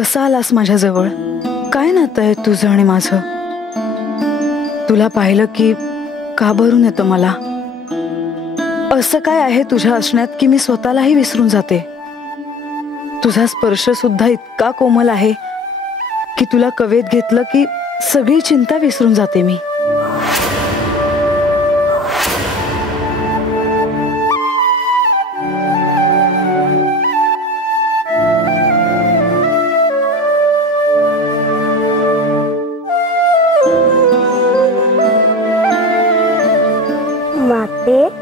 कसा आलास माझ्याजवळ? काय नातं आहे तुझं आणि माझं? तुला पाहिलं की का भरून येतं मला? असं काय आहे तुझ्या असण्यात की मी स्वतःलाही विसरून जाते? तुझा स्पर्श सुद्धा इतका कोमल आहे की तुला कवेत घेतलं की सगळी चिंता विसरून जाते मी. माते